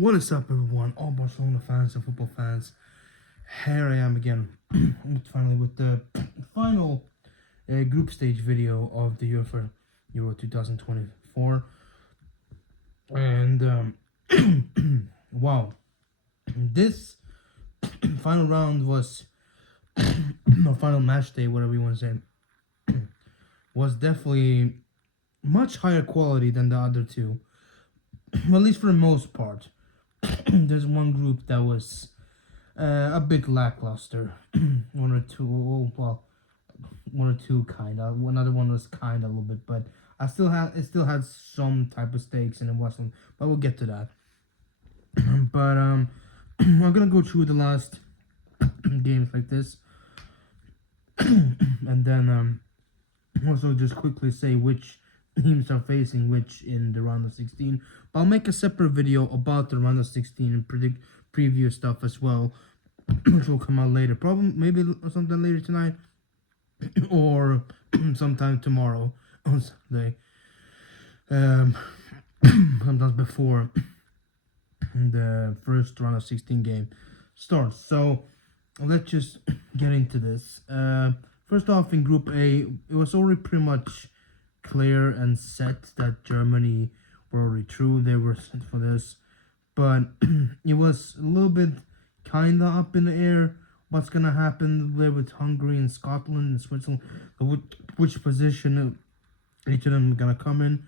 What is up, everyone? All Barcelona fans and football fans. Here I am again, finally with the final group stage video of the UEFA Euro 2024. And wow, this final round was, or final match day, whatever you want to say, was definitely much higher quality than the other two, at least for the most part. There's one group that was a bit lackluster. One or two, well, one or two kind of. Another one was kind of a little bit, but it still had some type of stakes, and it wasn't. But we'll get to that. But I'm gonna go through the last games like this, and then also just quickly say which teams are facing which in the round of 16. But I'll make a separate video about the round of 16 and preview stuff as well, which will come out later. Probably maybe sometime later tonight or sometime tomorrow on Sunday. Sometimes before the first round of 16 game starts. So let's just get into this. First off, in Group A, it was already pretty much clear and set that Germany were already through. They were set for this, but it was a little bit kinda up in the air what's gonna happen there with Hungary and Scotland and Switzerland, which position each of them are gonna come in.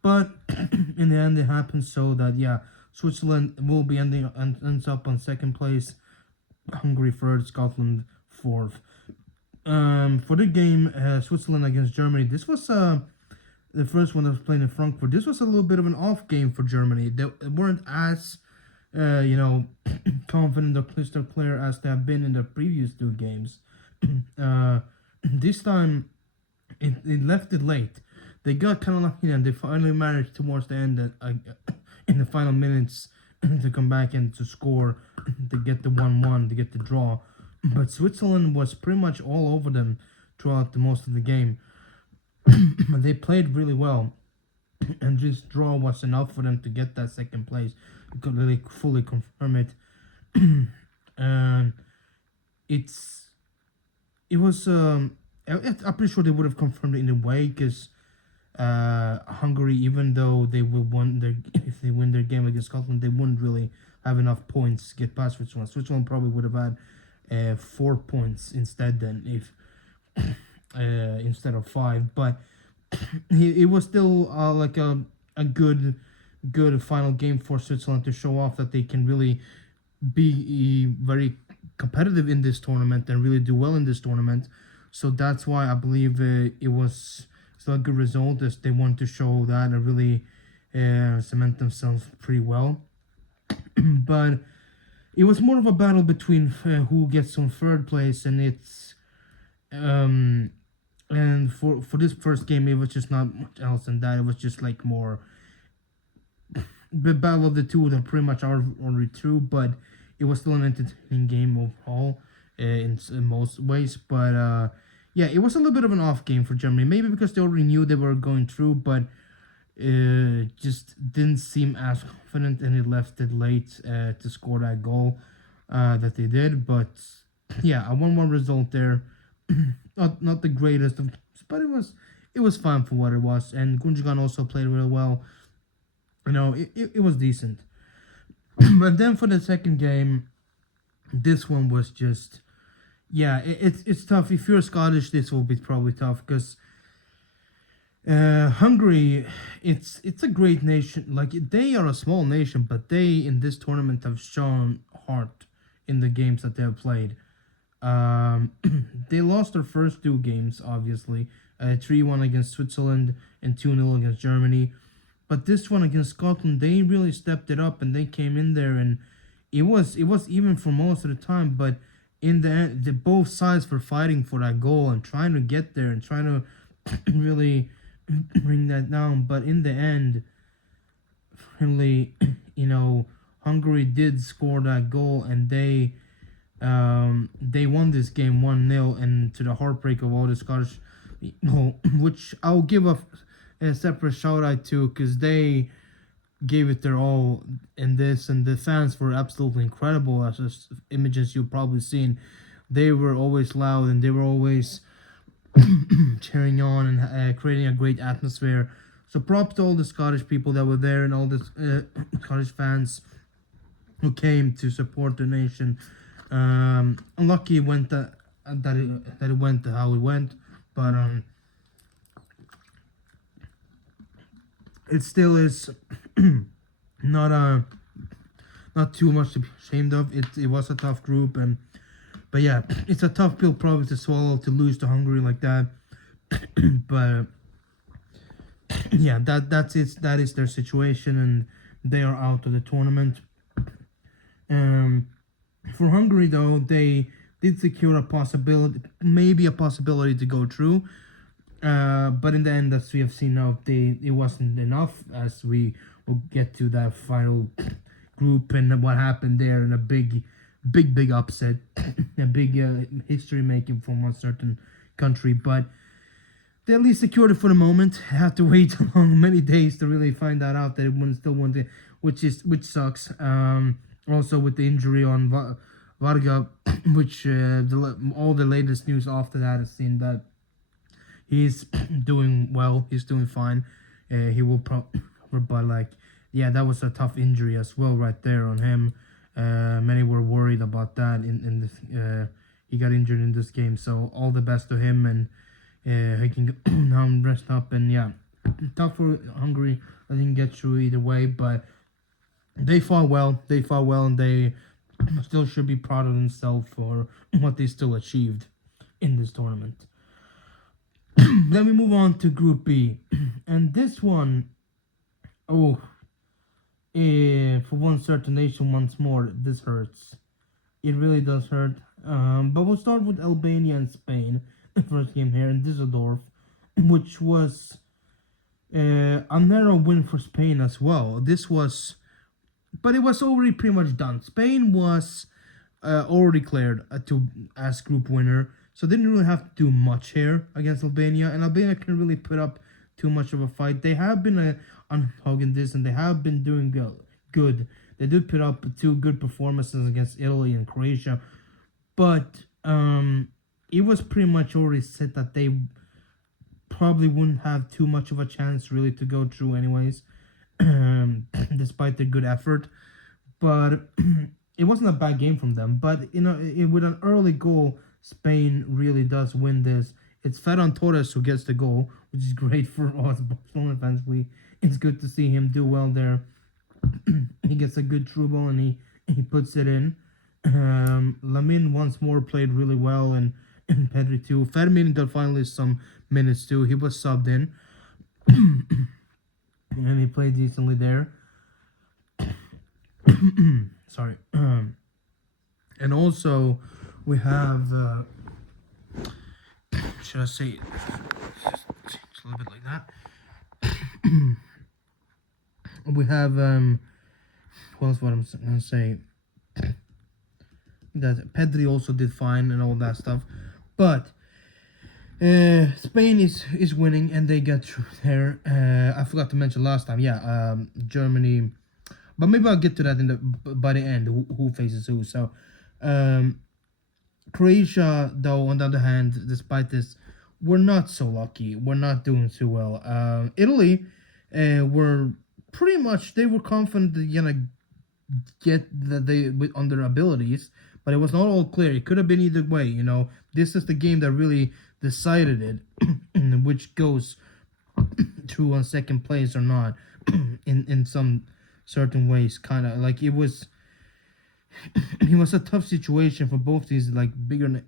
But in the end, it happened so that Switzerland will be ends up on second place, Hungary third, Scotland fourth. For the game, Switzerland against Germany, this was the first one that was played in Frankfurt. This was a little bit of an off game for Germany. They weren't as confident or crystal clear as they have been in the previous two games. This time, it left it late. They got kind of lucky, and they finally managed towards the end, in the final minutes, to come back and to score, to get the 1-1, to get the draw. But Switzerland was pretty much all over them throughout the most of the game. They played really well, and this draw was enough for them to get that second place. You could really fully confirm it. And I'm pretty sure they would have confirmed it in a way, because Hungary, even though they will if they win their game against Scotland, they wouldn't really have enough points to get past Switzerland. Switzerland probably would have had 4 points instead instead of 5, but it was still like a good final game for Switzerland to show off that they can really be very competitive in this tournament and really do well in this tournament. So that's why I believe it was still a good result, as they wanted to show that and really cement themselves pretty well. But it was more of a battle between who gets on third place, and it's and for this first game, it was just not much else than that. It was just like more the battle of the two that pretty much are already through, but it was still an entertaining game overall in most ways. But it was a little bit of an off game for Germany, maybe because they already knew they were going through, but just didn't seem as confident, and it left it late to score that goal that they did. But a 1-1 result there. Not the greatest, but it was fine for what it was. And Gundogan also played really well. It was decent. But then for the second game, this one was just it's tough. If you're Scottish, this will be probably tough, because Hungary, it's a great nation. Like, they are a small nation, but they in this tournament have shown heart in the games that they have played. They lost their first two games, obviously, 3-1 against Switzerland and 2-0 against Germany. But this one against Scotland, they really stepped it up, and they came in there, and it was even for most of the time. But in the end, both sides were fighting for that goal and trying to get there and trying to really bring that down. But in the end, really, Hungary did score that goal, and they won this game 1-0, and to the heartbreak of all the Scottish people, which I'll give a separate shout out to, because they gave it their all in this, and the fans were absolutely incredible. As just images you've probably seen, they were always loud and they were always cheering on and creating a great atmosphere. So props to all the Scottish people that were there and all the Scottish fans who came to support the nation. Unlucky it went that it went how it went, but it still is not not too much to be ashamed of. It was a tough group, but yeah, it's a tough pill probably to swallow to lose to Hungary like that. But yeah, that's it. That is their situation, and they are out of the tournament. For Hungary though, they did secure a possibility, maybe a possibility to go through. But in the end, as we have seen now, it wasn't enough. As we will get to that final group and what happened there, in a big upset, a big history making from one certain country. But they at least secured it for the moment. I have to wait many days to really find that out that it wouldn't still won, which sucks. Also with the injury on Varga, which all the latest news after that has seen that he's doing well. He's doing fine. He will but like, yeah, that was a tough injury as well right there on him. Many were worried about that in this. He got injured in this game, so all the best to him, and he can now rest up. And yeah, tough for Hungary. I didn't get through either way, but they fought well. And they still should be proud of themselves for what they still achieved in this tournament. Then we move on to Group B, and this one, for one certain nation once more, this hurts. It really does hurt. But we'll start with Albania and Spain. The first game here in Düsseldorf, which was a narrow win for Spain as well. But it was already pretty much done. Spain was already cleared as group winner, so they didn't really have to do much here against Albania, and Albania couldn't really put up too much of a fight. They have been underdog in this, and they have been doing good. They did put up 2 good performances against Italy and Croatia, but it was pretty much already set that they probably wouldn't have too much of a chance really to go through anyways, despite their good effort. But it wasn't a bad game from them. But with an early goal, Spain really does win this. It's Ferran Torres who gets the goal, which is great for us Barcelona fans. It's good to see him do well there. He gets a good through ball and he puts it in. Lamine once more played really well, and Pedri too. Fermin got finally some minutes too. He was subbed in, and he played decently there. Sorry. And also we have should I say it? Just a little bit like that. We have what else? What I'm gonna say? That Pedri also did fine and all that stuff, but Spain is winning and they get through there. I forgot to mention last time. Yeah, Germany, but maybe I'll get to that by the end. Who faces who? So, Croatia, though, on the other hand, despite this, we're not so lucky. We're not doing too well. Italy, were pretty much, they were confident they're gonna get on their abilities, but it was not all clear. It could have been either way. This is the game that really decided it, which goes through on second place or not, in some certain ways. Kind of like it was a tough situation for both these bigger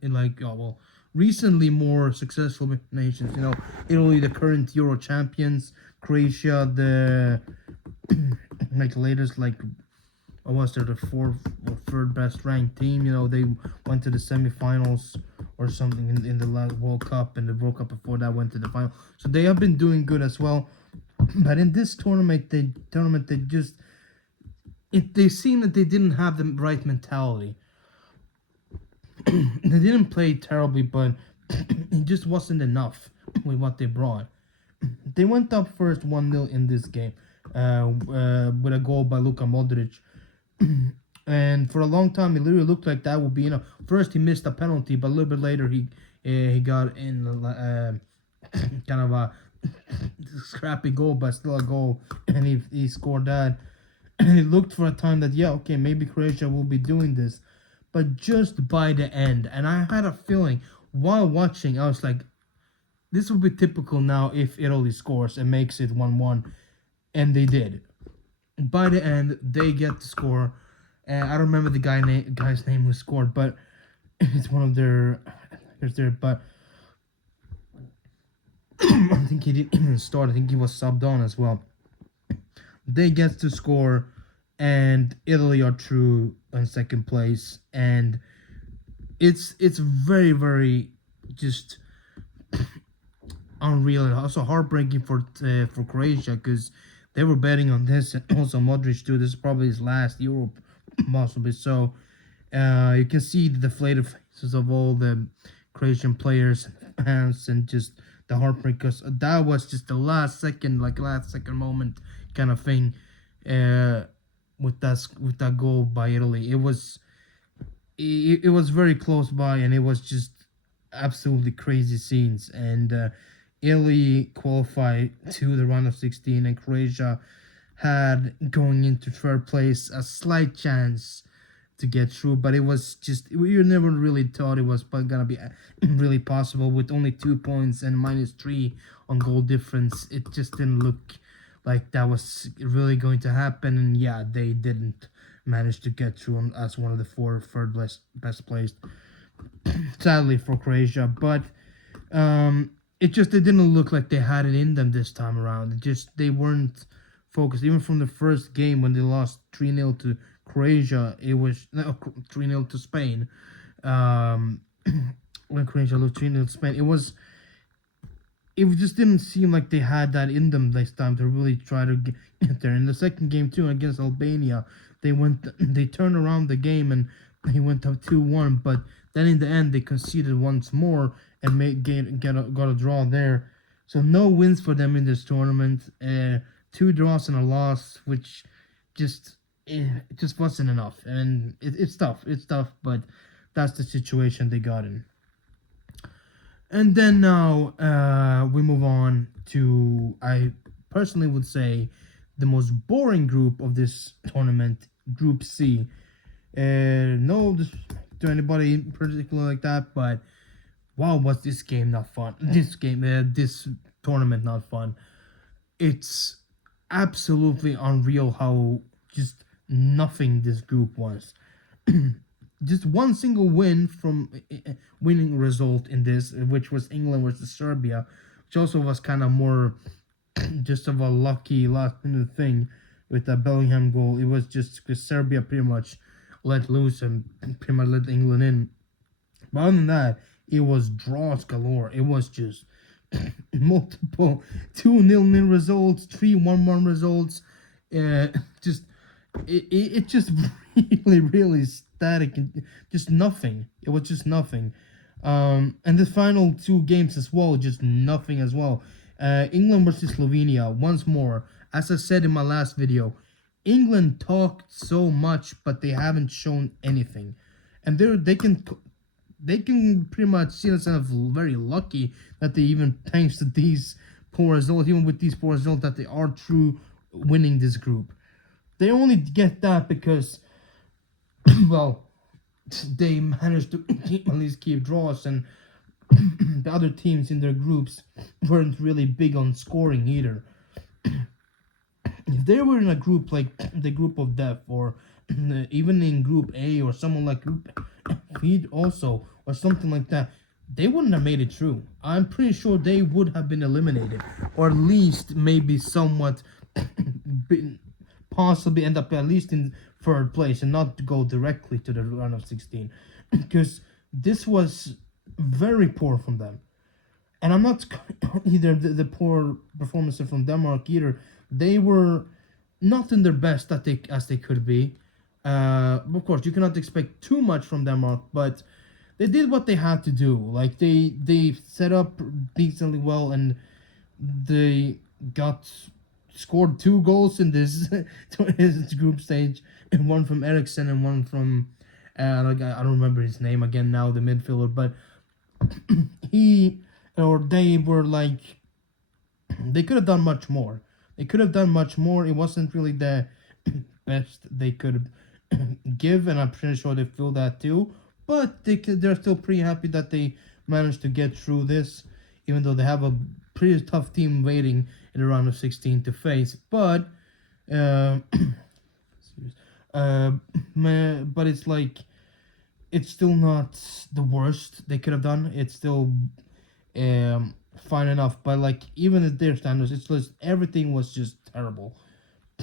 recently more successful nations. Italy, the current Euro champions, Croatia, the latest or was there the 4th or 3rd best ranked team? They went to the semifinals or something in the last World Cup, and the World Cup before that went to the final. So they have been doing good as well. But in this tournament, they seem that they didn't have the right mentality. They didn't play terribly, but it just wasn't enough with what they brought. They went up first 1-0 in this game. with a goal by Luka Modric. And for a long time, it literally looked like that would be enough. First, he missed a penalty, but a little bit later, he got in kind of a scrappy goal, but still a goal, and he scored that. And it looked for a time that, yeah, okay, maybe Croatia will be doing this, but just by the end, and I had a feeling while watching, I was like, this will be typical now if Italy scores and makes it 1-1, and they did. By the end, they get to score. I don't remember the guy's name who scored, but it's one of their. But I think he didn't even start. I think he was subbed on as well. They get to score, and Italy are through in second place, and it's very, very just unreal and also heartbreaking for Croatia, because they were betting on this, and also Modric too. This is probably his last Euro, possibly. So you can see the deflated faces of all the Croatian players and fans, and just the heartbreak, because that was just the last second moment kind of thing. With that goal by Italy, it was very close by, and it was just absolutely crazy scenes. And Italy qualified to the round of 16, and Croatia had, going into third place, a slight chance to get through, but it was just, you never really thought it was gonna be really possible. With only 2 points and -3 on goal difference, it just didn't look like that was really going to happen. And yeah, they didn't manage to get through as one of the third best placed, sadly for Croatia. But it didn't look like they had it in them this time around. They weren't focused. Even from the first game when they lost 3-0 to Croatia, it was 3-0 to Spain. When Croatia lost 3-0 to Spain, it just didn't seem like they had that in them this time to really try to get there. In the second game too, against Albania, they turned around the game, and he went up 2-1. But then in the end, they conceded once more and got a draw there. So no wins for them in this tournament. 2 draws and a loss, which it just wasn't enough. And it's tough. It's tough, but that's the situation they got in. And then now we move on to, I personally would say, the most boring group of this tournament, Group C. No to anybody in particular like that, but wow, was this game not fun? This tournament not fun. It's absolutely unreal how just nothing this group was. Just one single winning result in this, which was England versus Serbia, which also was kind of more just of a lucky last minute thing with that Bellingham goal. It was just because Serbia pretty much let loose and pretty much let England in. But other than that, it was draws galore. It was just multiple 2-0 results, 3-1 results. It just really, really static, and just nothing. It was just nothing. And the final 2 games as well, just nothing as well. England versus Slovenia, once more. As I said in my last video, England talked so much, but they haven't shown anything. And they can pretty much see themselves very lucky that they, even thanks to these poor results, even with these poor results, that they are true winning this group. They only get that because, well, they managed to at least keep draws, and the other teams in their groups weren't really big on scoring either. If they were in a group like the group of death, or even in Group A, or someone like Group B also, or something like that, they wouldn't have made it through. I'm pretty sure they would have been eliminated, or at least maybe somewhat possibly end up at least in third place and not go directly to the round of 16, because this was very poor from them. And I'm not either the poor performances from Denmark either. They were not in their best as they could be. Of course, you cannot expect too much from Denmark, but they did what they had to do. Like they set up decently well, and they got scored 2 goals in this his group stage, and one from Ericsson and one from like I don't remember his name again now, the midfielder, but he or they were like they could have done much more. They could have done much more. It wasn't really the best they could give, and I'm pretty sure they feel that too. But they're still pretty happy that they managed to get through this, even though they have a pretty tough team waiting in the round of 16 to face. But but it's like it's still not the worst they could have done. It's still fine enough. But like even at their standards, it's just everything was just terrible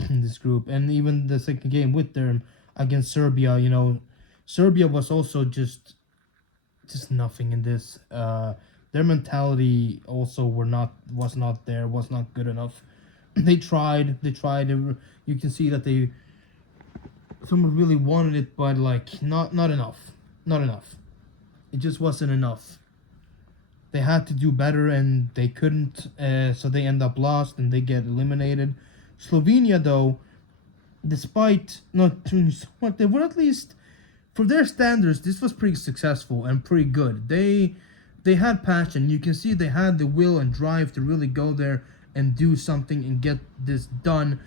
in this group. And even the second game with them against Serbia, you know, Serbia was also just nothing in this. Their mentality also was not there, was not good enough. They tried. You can see that someone really wanted it, but like not enough. It just wasn't enough. They had to do better, and they couldn't. So they end up lost, and they get eliminated. Slovenia, though, despite not doing so much, they were at least, for their standards, this was pretty successful and pretty good. They had passion. You can see they had the will and drive to really go there and do something and get this done.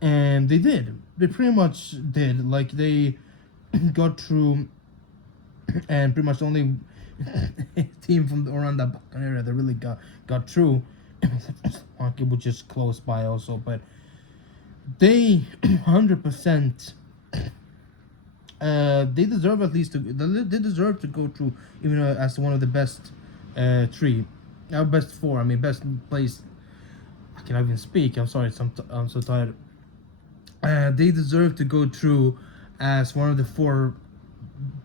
And they did. They pretty much did. Like, they got through, and pretty much the only team from around that Balkan area that really got through. Slovakia was just close by also, but they 100%. They deserve at least they deserve to go through, even as one of the best best four. I mean, best place. I cannot even speak. I'm sorry. I'm so tired. They deserve to go through as one of the four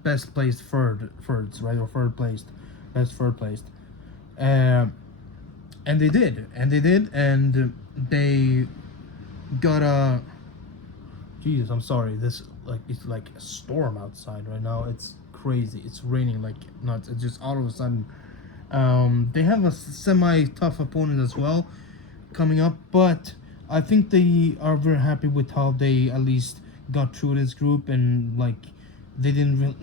best placed thirds, right, or third placed, best third placed. And they did, and they got a. Jesus, I'm sorry. This it's like a storm outside right now. It's crazy. It's raining like nuts. It's just all of a sudden. They have a semi-tough opponent as well coming up, but I think they are very happy with how they at least got through this group, and like they didn't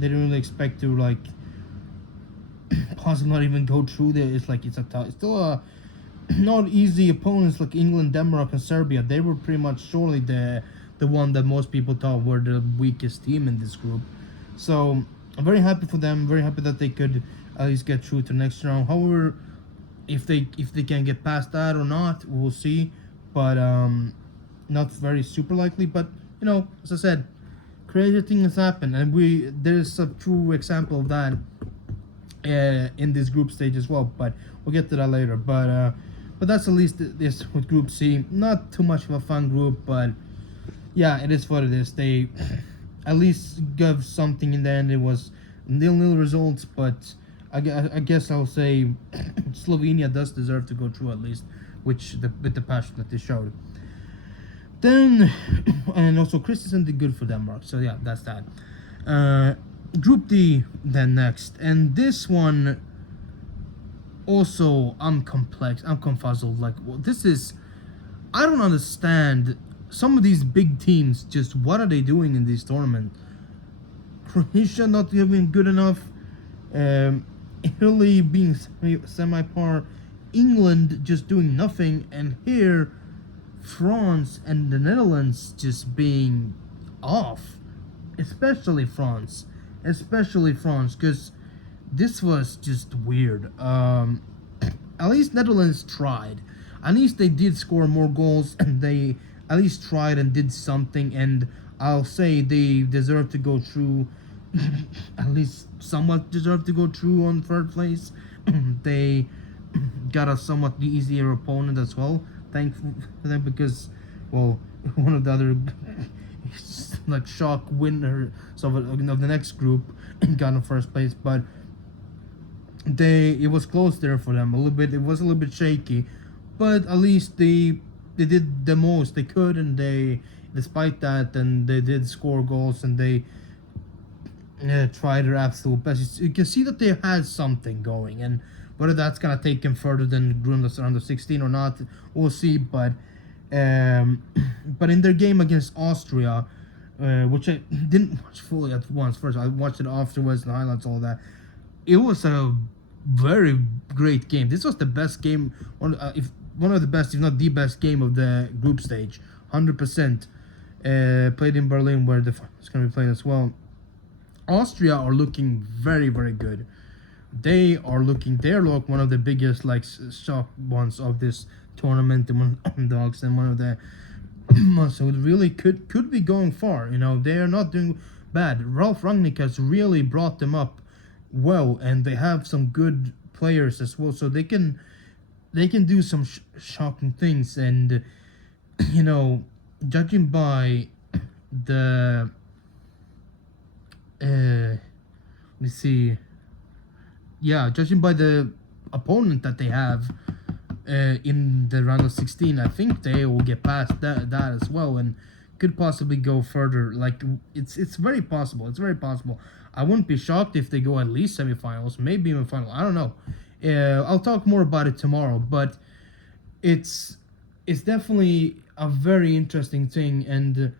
really expect to like possibly not even go through there. It's like it's still a not easy opponents like England, Denmark, and Serbia. They were pretty much surely the one that most people thought were the weakest team in this group. So I'm very happy for them. Very happy that they could at least get through to the next round. However, if they can get past that or not, we'll see. But not very super likely. But you know, as I said, crazy things happen, and there's a true example of that in this group stage as well. But we'll get to that later. But that's at least this with Group C. Not too much of a fun group, but yeah, it is what it is. They at least gave something in the end. It was 0-0 results, but I guess I'll say Slovenia does deserve to go through at least, with the passion that they showed. Then, and also Christensen did good for Denmark. So yeah, that's that. Group D then next, and this one also I'm confuzzled. Like, well, this is, I don't understand. Some of these big teams, just what are they doing in this tournament? Croatia not doing good enough. Italy being semi-par. England just doing nothing. And here, France and the Netherlands just being off. Especially France, because this was just weird. At least Netherlands tried. At least they did score more goals, and they at least tried and did something. And I'll say they deserve to go through. At least somewhat deserve to go through on third place. They got a somewhat easier opponent as well. Thankful for them, because, well, one of the other like shock winners of the next group got in first place, but it was close there for them a little bit. It was a little bit shaky, but at least they did the most they could, and despite that, and they did score goals, and they tried their absolute best. You can see that they had something going, and Whether that's gonna take him further than round of 16 or not, we'll see. Um, but in their game against Austria, which I didn't watch fully at once. First, I watched it afterwards, the highlights, all that. It was a very great game. This was the best game, if one of the best, if not the best game of the group stage. 100%. Played in Berlin, where it's going to be played as well. Austria are looking very, very good. They're like one of the biggest shock ones of this tournament, and one of the dogs, and one of the ones who really could be going far. They are not doing bad. Ralf Rangnick has really brought them up well, and they have some good players as well, so they can do some shocking things. And judging by the let me see, yeah, judging by the opponent that they have in the round of 16, I think they will get past that as well, and could possibly go further. Like it's very possible. It's very possible. I wouldn't be shocked if they go at least semifinals, maybe even final. I don't know. I'll talk more about it tomorrow, but it's definitely a very interesting thing, and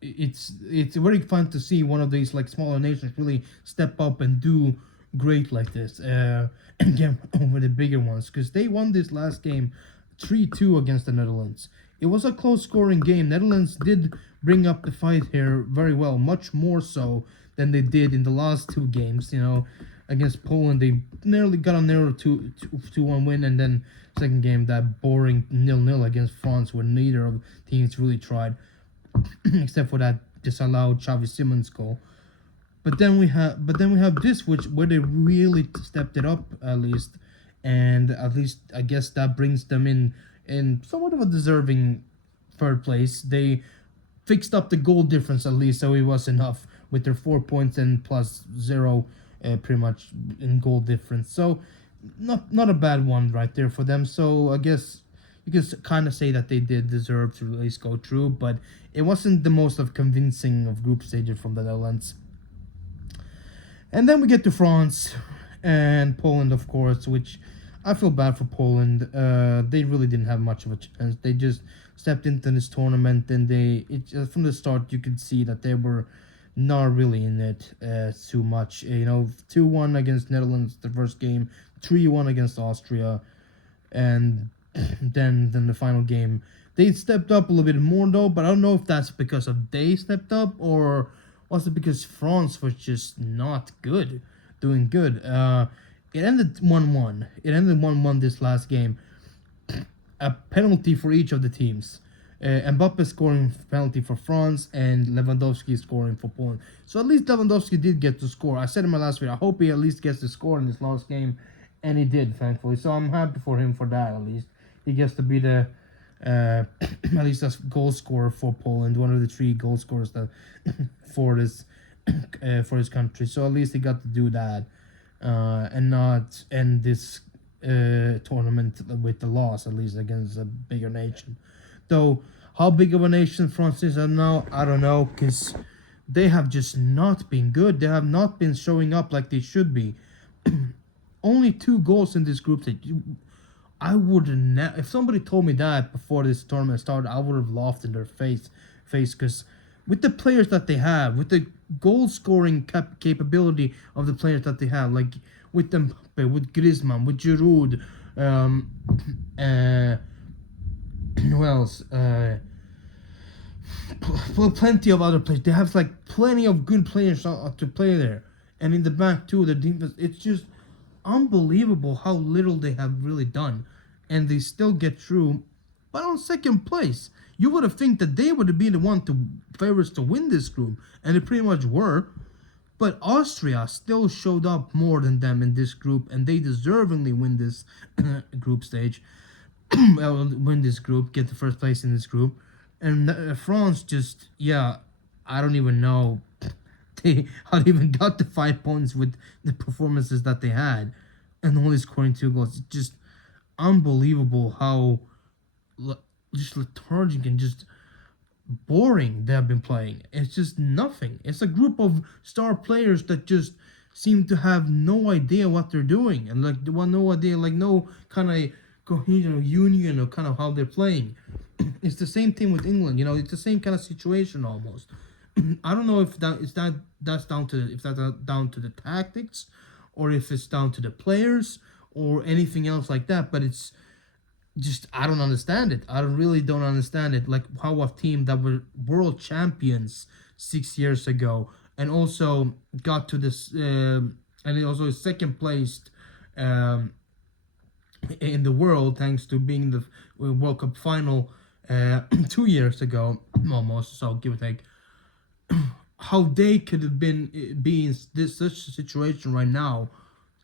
it's very fun to see one of these smaller nations really step up and do great like this, and get over the bigger ones, because they won this last game 3-2 against the Netherlands. It was a close scoring game. Netherlands did bring up the fight here very well, much more so than they did in the last two games. Against Poland, they nearly got a narrow 2-1 win, and then second game, that boring 0-0 against France, where neither of teams really tried, except for that disallowed Xavi Simons goal. But then we have this, where they really stepped it up at least, and at least I guess that brings them in somewhat of a deserving third place. They fixed up the goal difference at least, so it was enough with their 4 points and plus 0, pretty much in goal difference. So not a bad one right there for them. So I guess you can kind of say that they did deserve to at least go through, but it wasn't the most of convincing of group stages from the Netherlands. And then we get to France and Poland, of course, which I feel bad for Poland. They really didn't have much of a chance. They just stepped into this tournament, and from the start you could see that they were not really in it too much. 2-1 against Netherlands the first game, 3-1 against Austria, and then the final game. They stepped up a little bit more though, but I don't know if that's because of they stepped up, or was it because France was just not doing good. It ended 1-1. It ended 1-1 this last game. A penalty for each of the teams. Mbappe scoring penalty for France, and Lewandowski scoring for Poland. So at least Lewandowski did get to score. I said in my last video, I hope he at least gets to score in this last game, and he did, thankfully. So I'm happy for him for that. At least he gets to be the at least a goal scorer for Poland, one of the 3 goal scorers that for his country. So at least he got to do that, and not end this tournament with the loss, at least against a bigger nation. Though how big of a nation France is now, I don't know, because they have just not been good. They have not been showing up like they should be. Only 2 goals in this group stage. I would if somebody told me that before this tournament started, I would have laughed in their face, because with the players that they have, with the goal scoring capability of the players that they have, like with Mbappe, with Griezmann, with Giroud, who else? Plenty of other players. They have plenty of good players to play there, and in the back too, the defense. It's just unbelievable how little they have really done, and they still get through. But on second place, you would have think that they would be the one favorites to win this group, and they pretty much were. But Austria still showed up more than them in this group, and they deservingly win this group stage. Win this group, get the first place in this group, and France just I don't even know. How they even got the 5 points with the performances that they had, and only scoring 2 goals. It's just unbelievable how just lethargic and just boring they have been playing. It's just nothing. It's a group of star players that just seem to have no idea what they're doing, and like they want no idea, like no kind of cohesion or union or kind of how they're playing. It's the same thing with England. It's the same kind of situation almost. I don't know if that's down to the tactics, or if it's down to the players or anything else like that. But it's just I don't understand it. I really don't understand it. Like how a team that were world champions 6 years ago and also got to this and it also is second placed um, in the world thanks to being the World Cup final 2 years ago almost. So give or take, how they could have be in this such a situation right now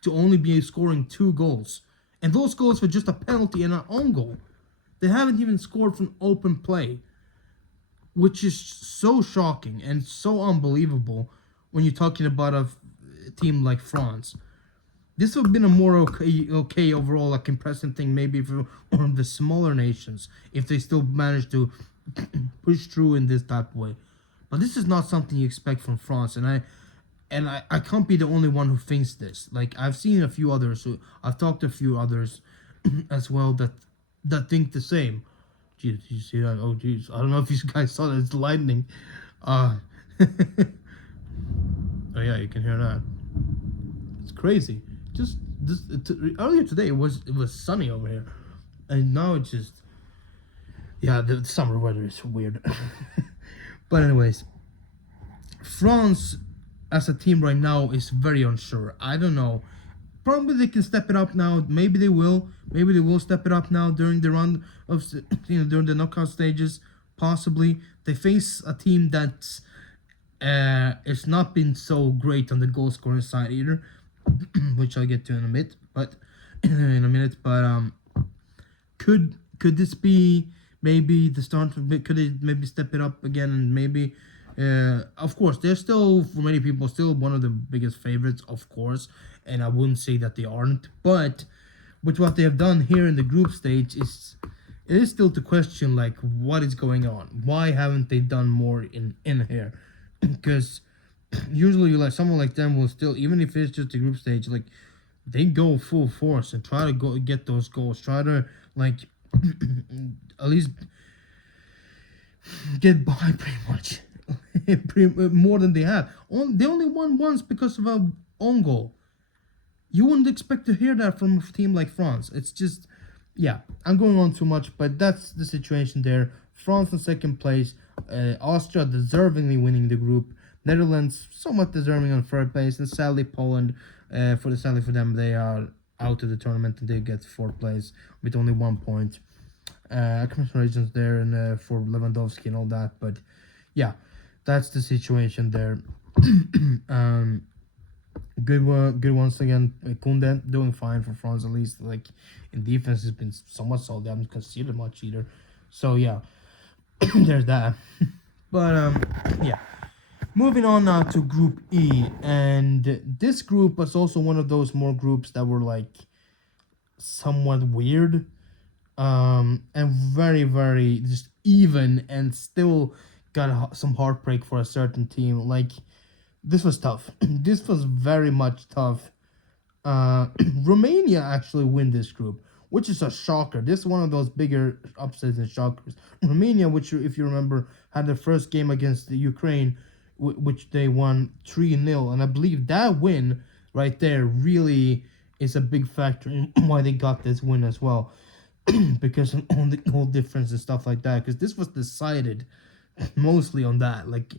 to only be scoring 2 goals, and those goals were just a penalty and an own goal. They haven't even scored from open play, which is so shocking and so unbelievable when you're talking about a team like France. This would have been a more okay overall, like impressive thing maybe for one of the smaller nations if they still managed to push through in this type of way. But this is not something you expect from France, and I can't be the only one who thinks this. Like I've seen a few others, I've talked to a few others as well that think the same. Jeez, did you see that? Oh, jeez, I don't know if you guys saw that. It's lightning. Oh yeah, you can hear that. It's crazy. Just this earlier today it was sunny over here, and now it's just the summer weather is weird. But anyways, France as a team right now is very unsure. I don't know. Probably they can step it up now. Maybe they will. Maybe they will step it up now during the round of during the knockout stages. Possibly they face a team that's it's not been so great on the goal scoring side either, which I'll get to in a minute. But could this be maybe the start? Could they maybe step it up again and maybe? Of course, they're still, for many people, still one of the biggest favorites, of course, and I wouldn't say that they aren't. But with what they have done here in the group stage, it is still to question like what is going on. Why haven't they done more in here? Because usually, like someone like them will still, even if it's just the group stage, like they go full force and try to go get those goals. Try to like at least get by pretty much. More than they have. They only won once because of a own goal. You wouldn't expect to hear that from a team like France. It's just, I'm going on too much, but that's the situation there. France in second place, Austria deservingly winning the group, Netherlands somewhat deserving on third place, and sadly Poland, sadly for them, they are out of the tournament and they get fourth place with only 1 point. Congratulations there and for Lewandowski and all that, but that's the situation there. Good once again. Koundé doing fine for France, at least. Like in defense, has been somewhat solid. They haven't conceded much either. So there's that. But moving on now to Group E, and this group was also one of those more groups that were like somewhat weird, and very very just even, and still got some heartbreak for a certain team. Like this was tough. This was very much tough. Romania actually win this group, which is a shocker. This is one of those bigger upsets and shockers. Romania, which if you remember, had their first game against the Ukraine, which they won 3-0, and I believe that win right there really is a big factor in why they got this win as well, because of all the goal difference and stuff like that. Because this was decided mostly on that, like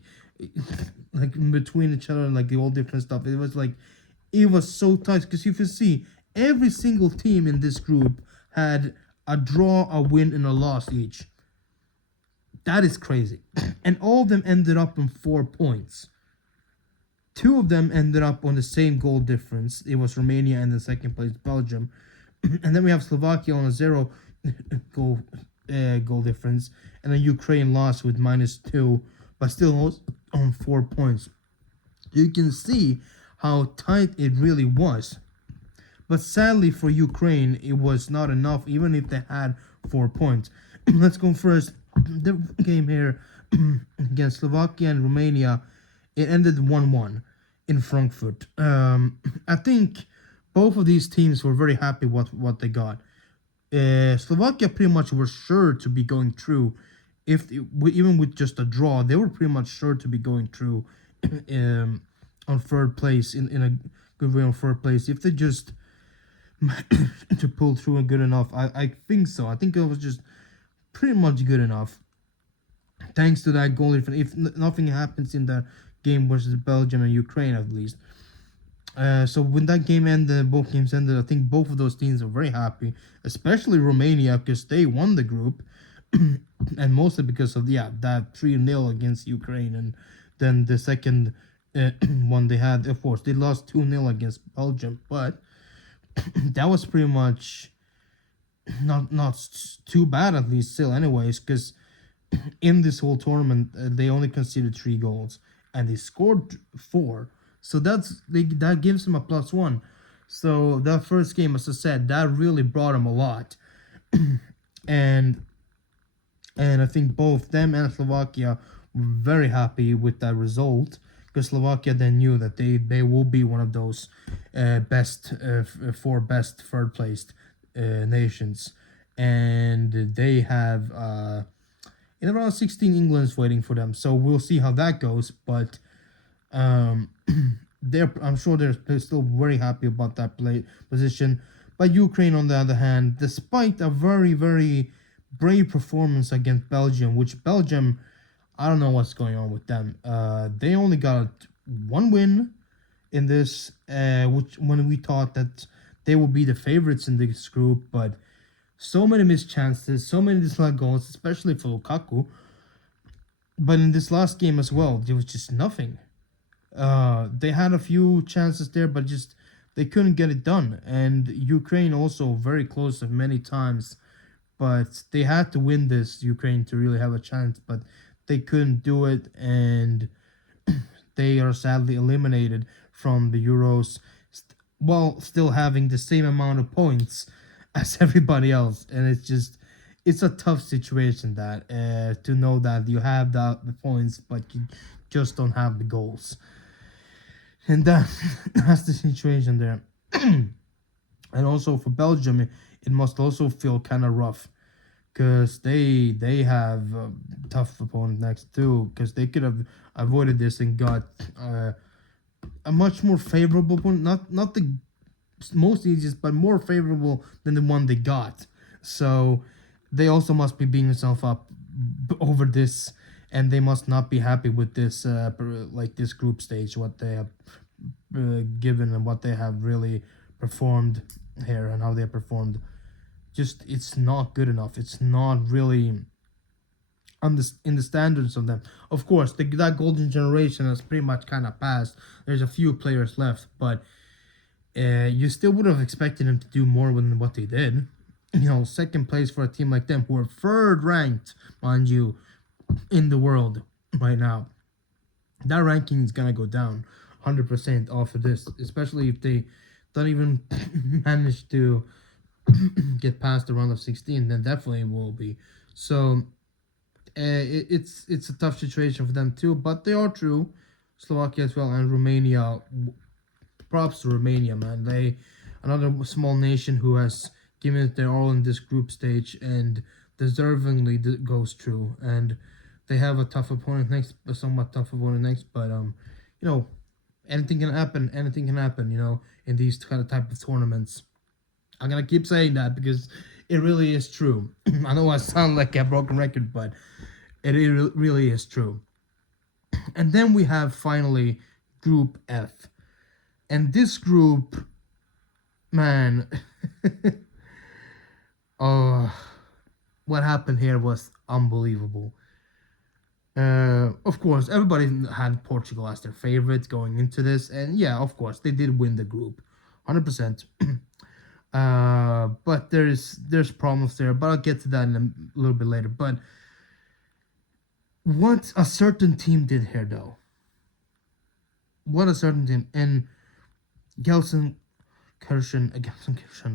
in between each other and like the all different stuff. It was so tight, because you can see every single team in this group had a draw, a win, and a loss each. That is crazy. And all of them ended up on 4 points. 2 of them ended up on the same goal difference. It was Romania and the second place Belgium. And then we have Slovakia on a 0 goal difference, and then Ukraine lost with -2, but still on 4 points. You can see how tight it really was. But sadly for Ukraine, it was not enough, even if they had 4 points. Let's go first. The game here against Slovakia and Romania, it ended 1-1. in Frankfurt. I think both of these teams were very happy what they got. Slovakia pretty much were sure to be going through, even with just a draw, they were pretty much sure to be going through um, on third place in a good way on third place if they just to pull through and good enough. I think so. I think it was just pretty much good enough. Thanks to that goal difference, if nothing happens in the game versus Belgium and Ukraine at least. So when that game ended, both games ended, I think both of those teams were very happy, especially Romania because they won the group, and mostly because of that 3-0 against Ukraine, and then the second one they had, of course, they lost 2-0 against Belgium, but that was pretty much not too bad at least still, anyways, because in this whole tournament they only conceded 3 goals and they scored 4. So that gives them a +1. So that first game, as I said, that really brought them a lot. and I think both them and Slovakia were very happy with that result because Slovakia then knew that they will be one of those four best third placed nations, and they have in around 16 England's waiting for them. So we'll see how that goes, but um, I'm sure they're still very happy about that position. But Ukraine, on the other hand, despite a very, very brave performance against Belgium, which Belgium, I don't know what's going on with them. They only got 1 win in this, which when we thought that they would be the favorites in this group, but so many missed chances, so many disallowed goals, especially for Lukaku. But in this last game as well, there was just nothing. They had a few chances there, but just they couldn't get it done. And Ukraine also very close many times, but they had to win this Ukraine to really have a chance, but they couldn't do it, and they are sadly eliminated from the Euros, while still having the same amount of points as everybody else. And it's a tough situation that to know that you have the points, but you just don't have the goals. And that's the situation there. And also for Belgium, it must also feel kind of rough because they have a tough opponent next too, because they could have avoided this and got a much more favorable opponent, not the most easiest, but more favorable than the one they got. So they also must be beating themselves up over this, and they must not be happy with this like this group stage, what they have given and what they have really performed here and how they have performed. Just it's not good enough. It's not really in the standards of them. Of course, that golden generation has pretty much kind of passed. There's a few players left, but you still would have expected them to do more than what they did. You know, second place for a team like them, who are third ranked, mind you, in the world right now. That ranking is gonna go down 100% off of this, especially if they don't even manage to get past the round of 16. Then definitely will be. So it's a tough situation for them too, but they are through. Slovakia as well, and Romania. Props to Romania, man. They another small nation who has given it their all in this group stage and deservingly goes through. And they have a tough opponent next, a somewhat tough opponent next. But you know, anything can happen. Anything can happen. You know, in these kind of type of tournaments. I'm gonna keep saying that because it really is true. I know I sound like a broken record, but it really is true. And then we have finally Group F. And this group, man, what happened here was unbelievable. Of course, everybody had Portugal as their favorite going into this, and yeah, of course, they did win the group, 100%. But there's problems there, but I'll get to that in a little bit later. But what a certain team did here, though. What a certain team, and Gelsenkirchen,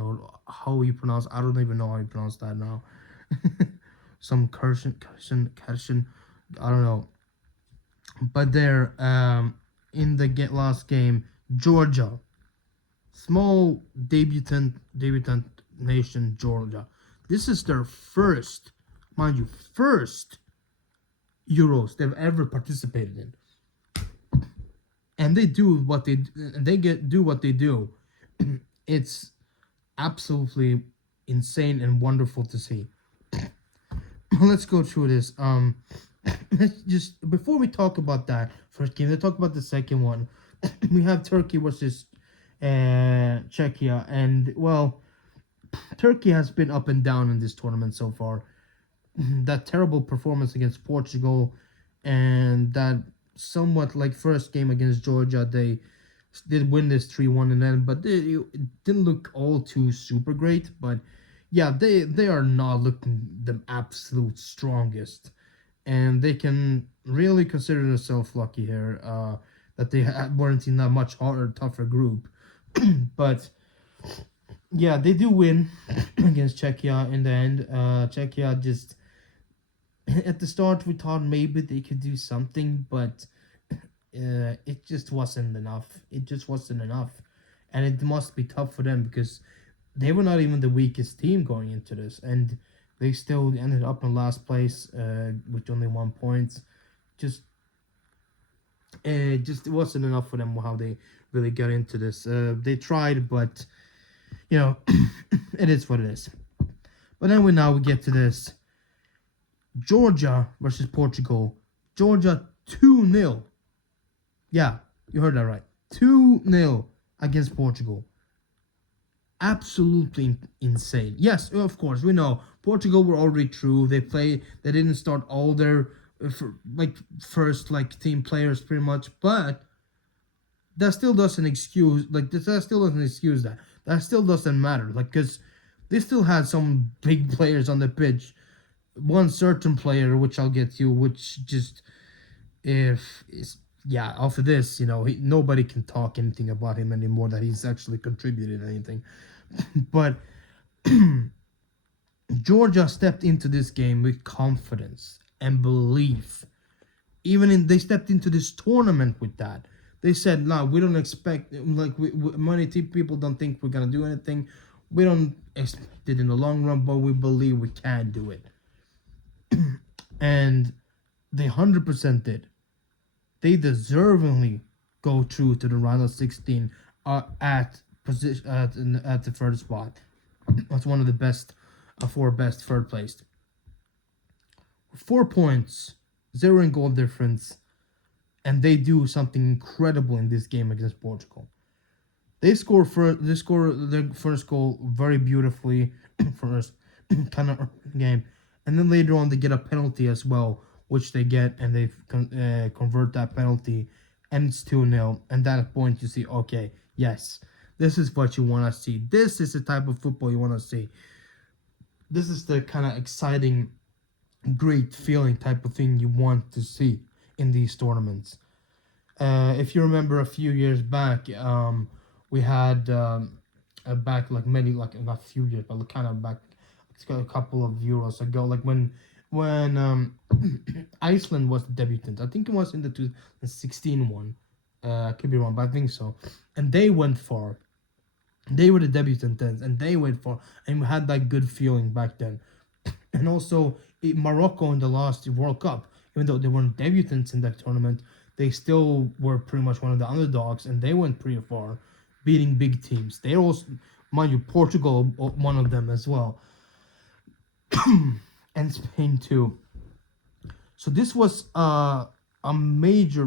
or how you pronounce, I don't even know how you pronounce that now. Some Kirchen, I don't know. But in the last game, Georgia, small debutant nation, Georgia. This is their first, mind you, first Euros they've ever participated in, and they do what do what they do. It's absolutely insane and wonderful to see. Let's go through this. Let's just before we talk about that first game, let's talk about the second one. We have Turkey versus Czechia, and well, Turkey has been up and down in this tournament so far. That terrible performance against Portugal, and that somewhat like first game against Georgia, they did win this 3-1 and then, but it didn't look all too super great. But yeah, they are not looking the absolute strongest, and they can really consider themselves lucky here that they weren't in a much harder, tougher group. But yeah, they do win against Czechia in the end. Czechia just at the start we thought maybe they could do something, but it just wasn't enough. It just wasn't enough, and it must be tough for them because they were not even the weakest team going into this, and they still ended up in last place with only 1 point. Just it wasn't enough for them how they really got into this. They tried, but you know, it is what it is. But then we get to this Georgia versus Portugal. Georgia 2-0. Yeah, you heard that right. 2-0 against Portugal. Absolutely insane. Yes, of course, we know Portugal were already through. They didn't start all their first team players pretty much, but that still doesn't excuse that still doesn't matter because they still had some big players on the pitch. One certain player, which I'll get to, which just after this, nobody can talk anything about him anymore that he's actually contributed anything. But Georgia stepped into this game with confidence and belief. They stepped into this tournament with that. They said, "No, we don't expect many people don't think we're gonna do anything. We don't expect it in the long run, but we believe we can do it." And they 100% did. They deservingly go through to the round of 16 at the third spot. That's one of the best, four best third placed. 4 points, 0 in goal difference, and they do something incredible in this game against Portugal. They score their first goal very beautifully first kind of game, and then later on they get a penalty as well, which they get, and they convert that penalty, and it's 2-0. And at that point you see, okay, yes, this is what you want to see. This is the type of football you want to see. This is the kind of exciting, great feeling type of thing you want to see in these tournaments. If you remember a few years back, we had back not a few years, but kind of back a couple of Euros ago, when Iceland was the debutant. I think it was in the 2016 one. I could be wrong, but I think so. And they went far. They were the debutant then, and they went far, and we had that good feeling back then. And also Morocco in the last World Cup, even though they weren't debutants in that tournament, they still were pretty much one of the underdogs, and they went pretty far, beating big teams. They also, mind you, Portugal, one of them as well, and Spain too. So this was a major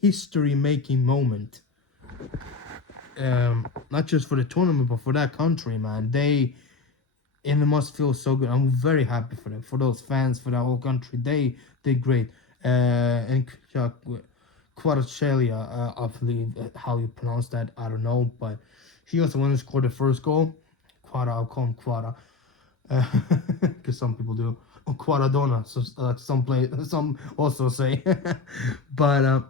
history-making moment. Not just for the tournament, but for that country, man. And it must feel so good. I'm very happy for them, for those fans, for that whole country. They did great. And Kvaratskhelia, I believe how you pronounce that, I don't know, but he was the one who scored the first goal. I'll call him Quara, because some people do. Or Quaradona, so some also say. But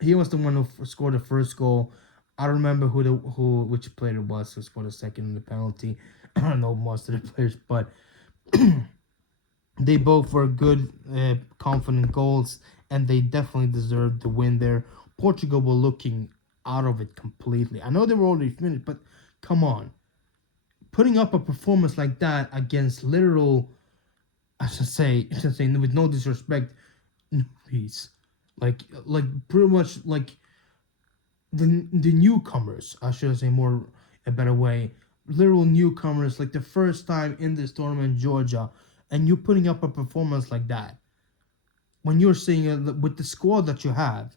he was the one who scored the first goal. I don't remember which player it was who scored the second in the penalty. I don't know most of the players, but they both were good, confident goals, and they definitely deserved the win there. Portugal were looking out of it completely. I know they were already finished, but come on. Putting up a performance like that against literal, I should say with no disrespect, newbies, like pretty much like the newcomers, I should say more a better way, literal newcomers, like the first time in this tournament, Georgia, and you putting up a performance like that when you're seeing it with the squad that you have,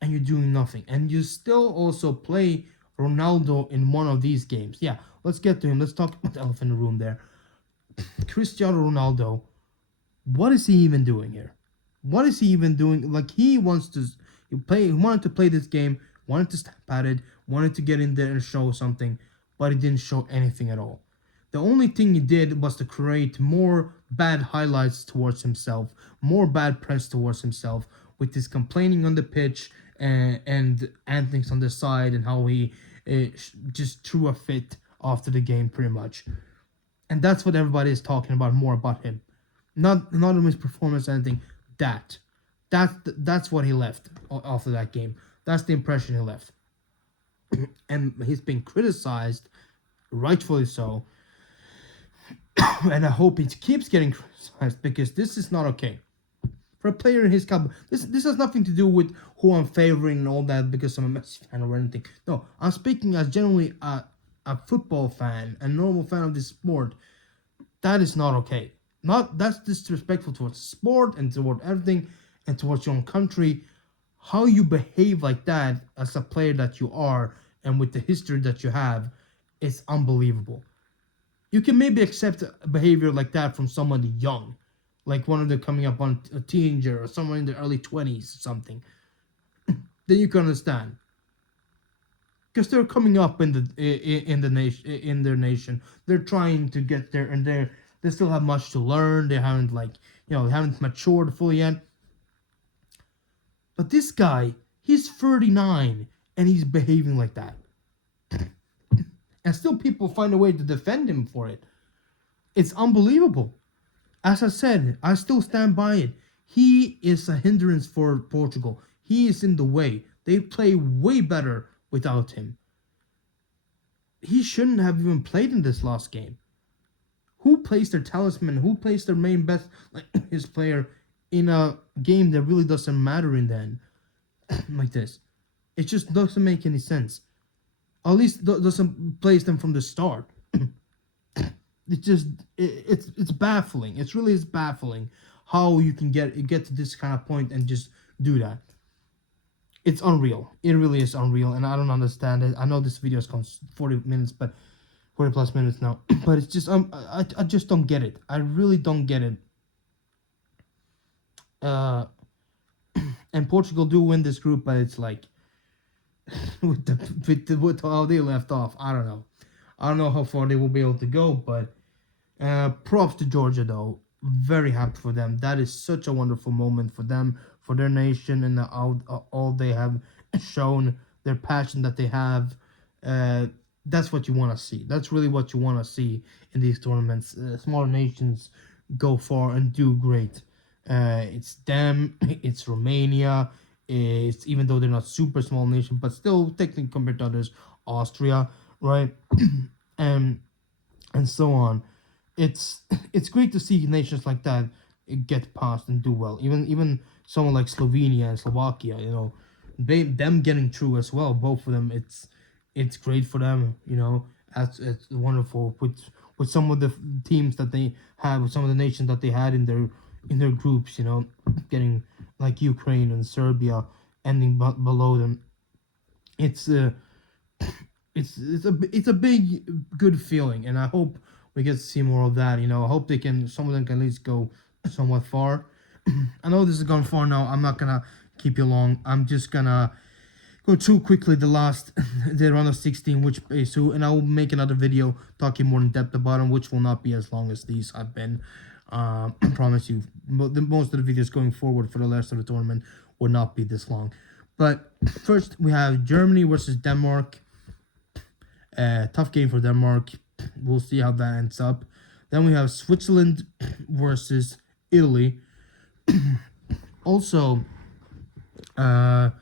and you're doing nothing, and you still also play Ronaldo in one of these games. Yeah, let's get to him. Let's talk about the elephant in the room there. Cristiano Ronaldo, what is he even doing here? What is he even doing? Like, he wants to play. He wanted to play this game, wanted to step at it, wanted to get in there and show something, but he didn't show anything at all. The only thing he did was to create more bad highlights towards himself, more bad press towards himself, with his complaining on the pitch and antics on the side, and how he just threw a fit after the game, pretty much. And that's what everybody is talking about more about him. Not on his performance or anything. That's what he left after that game. That's the impression he left. And he's been criticized, rightfully so. And I hope he keeps getting criticized, because this is not okay. For a player in his caliber, this has nothing to do with who I'm favoring and all that because I'm a Messi fan or anything. No, I'm speaking as generally a football fan, a normal fan of this sport. That is not okay. That's disrespectful towards sport and toward everything and towards your own country. How you behave like that as a player that you are and with the history that you have is unbelievable. You can maybe accept a behavior like that from someone young, like one of them coming up on a teenager or someone in the early 20s or something. Then you can understand, because they're coming up in the nation, in their nation. They're trying to get there, and they still have much to learn. They haven't they haven't matured fully yet. But this guy, he's 39 and he's behaving like that. And still people find a way to defend him for it. It's unbelievable. As I said, I still stand by it. He is a hindrance for Portugal. He is in the way. They play way better without him. He shouldn't have even played in this last game. Who plays their talisman? Who plays their main best, like his player, in a game that really doesn't matter in the end? Like this. It just doesn't make any sense. At least doesn't place them from the start. It's baffling. It really is baffling how you can get to this kind of point and just do that. It's unreal. It really is unreal, and I don't understand it. I know this video has gone 40 minutes, but 40 plus minutes now. But it's just I just don't get it. I really don't get it. And Portugal do win this group, but it's like with how they left off. I don't know. I don't know how far they will be able to go, but props to Georgia though. Very happy for them. That is such a wonderful moment for them, for their nation, and all they have shown, their passion that they have. That's what you want to see. That's really what you want to see in these tournaments. Smaller nations go far and do great. It's them, it's Romania, it's, even though they're not super small nation, but still technically compared to others, Austria, right? and so on. It's great to see nations like that get past and do well. Even someone like Slovenia and Slovakia, them getting through as well. Both of them, it's great for them. It's wonderful with some of the teams that they have, with some of the nations that they had in their groups. Getting like Ukraine and Serbia ending below them. It's a big good feeling, and I hope we get to see more of that. I hope some of them can at least go somewhat far. I know this has gone far now. I'm not gonna keep you long. I'm just gonna go through quickly the round of 16, which is who, and I'll make another video talking more in depth about them, which will not be as long as these have been. I promise you, most of the videos going forward for the rest of the tournament will not be this long. But first, we have Germany versus Denmark. Tough game for Denmark. We'll see how that ends up. Then we have Switzerland versus Italy. Also, an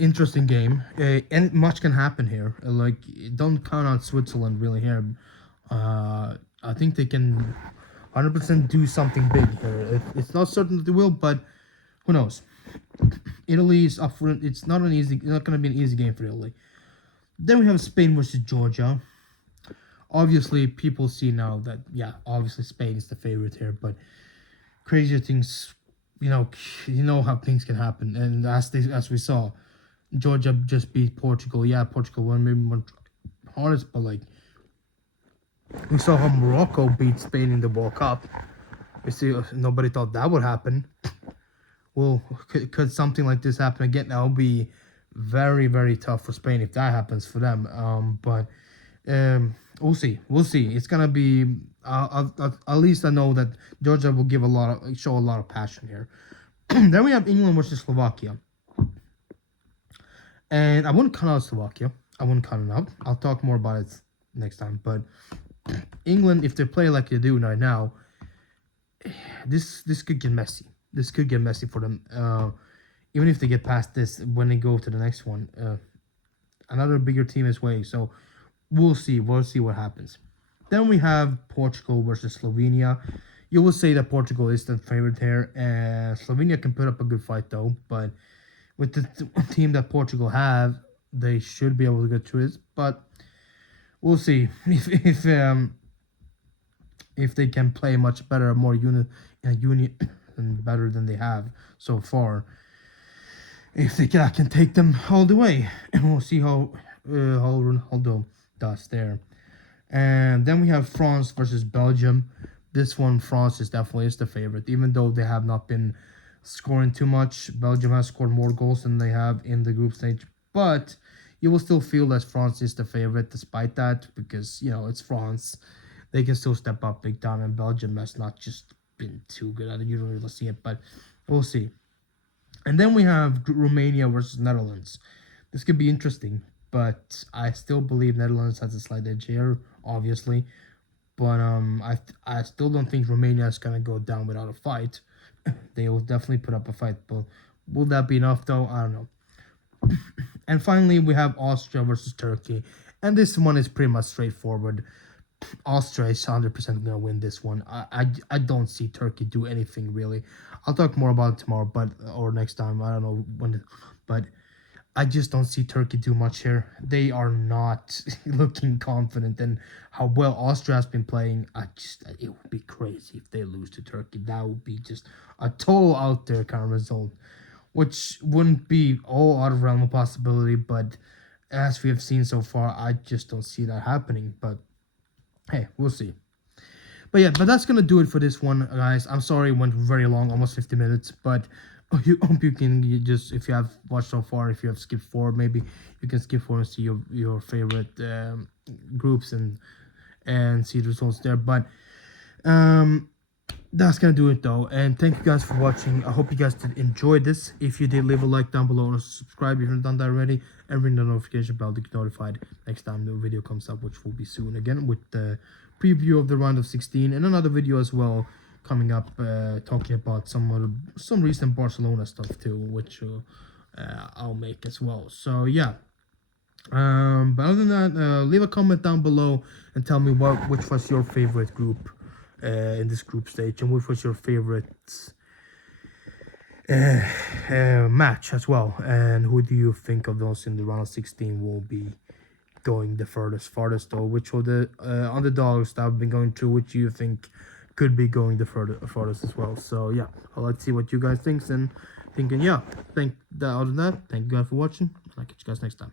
interesting game, and much can happen here. Like, don't count out Switzerland really here. I think they can 100% do something big here. It's not certain that they will, but who knows? Italy is up for it. It's not an easy. It's not going to be an easy game for Italy. Then we have Spain versus Georgia. Obviously, people see now that obviously Spain is the favorite here, but crazier things, you know how things can happen, and as we saw, Georgia just beat Portugal. Yeah, Portugal won maybe one hardest, but like we saw how Morocco beat Spain in the World Cup. We see nobody thought that would happen. Well, could something like this happen again? That would be very, very tough for Spain if that happens for them. But we'll see. We'll see. It's gonna be. At least I know that Georgia will show a lot of passion here. Then we have England versus Slovakia, and I wouldn't count out Slovakia. I wouldn't count it out. I'll talk more about it next time. But England, if they play like they do right now, this could get messy. This could get messy for them. Even if they get past this, when they go to the next one, another bigger team is waiting. So we'll see. We'll see what happens. Then we have Portugal versus Slovenia. You will say that Portugal is the favorite here. Slovenia can put up a good fight though, but with the team that Portugal have, they should be able to get through it. But we'll see if they can play much better, more unit and better than they have so far. If they can take them all the way, and we'll see how Ronaldo does there. And then we have France versus Belgium. This one, France is definitely the favorite, even though they have not been scoring too much. Belgium has scored more goals than they have in the group stage, but you will still feel that France is the favorite despite that, because it's France. They can still step up big time, and Belgium has not just been too good. You don't really see it, but we'll see. And then we have Romania versus Netherlands. This could be interesting, but I still believe Netherlands has a slight edge here, obviously. But I still don't think Romania is gonna go down without a fight. They will definitely put up a fight, but will that be enough though? I don't know. And finally, we have Austria versus Turkey, and this one is pretty much straightforward. Austria is 100% gonna win this one. I don't see Turkey do anything really. I'll talk more about it tomorrow, or next time. I don't know when, but I just don't see Turkey do much here. They are not looking confident, and how well Austria has been playing. It would be crazy if they lose to Turkey. That would be just a total out there kind of result, which wouldn't be all out of realm of possibility. But as we have seen so far, I just don't see that happening. But hey, we'll see. But that's gonna do it for this one, guys. I'm sorry it went very long, almost 50 minutes, but you hope you can just, if you have watched so far, if you have skipped forward, maybe you can skip forward and see your favorite groups and see the results there. But that's gonna do it though, and thank you guys for watching. I hope you guys did enjoy this. If you did, leave a like down below and subscribe if you haven't done that already, and ring the notification bell to get notified next time the video comes up, which will be soon again, with the preview of the round of 16 and another video as well coming up, talking about some recent Barcelona stuff too, which I'll make as well. So yeah, but other than that, leave a comment down below and tell me which was your favorite group in this group stage, and which was your favorite match as well, and who do you think of those in the round of 16 will be going the farthest, or which of the underdogs that have been going through, which you think could be going the farthest as well. So yeah, let's see what you guys think, and thinking, yeah, other than that, thank you guys for watching, and I'll catch you guys next time.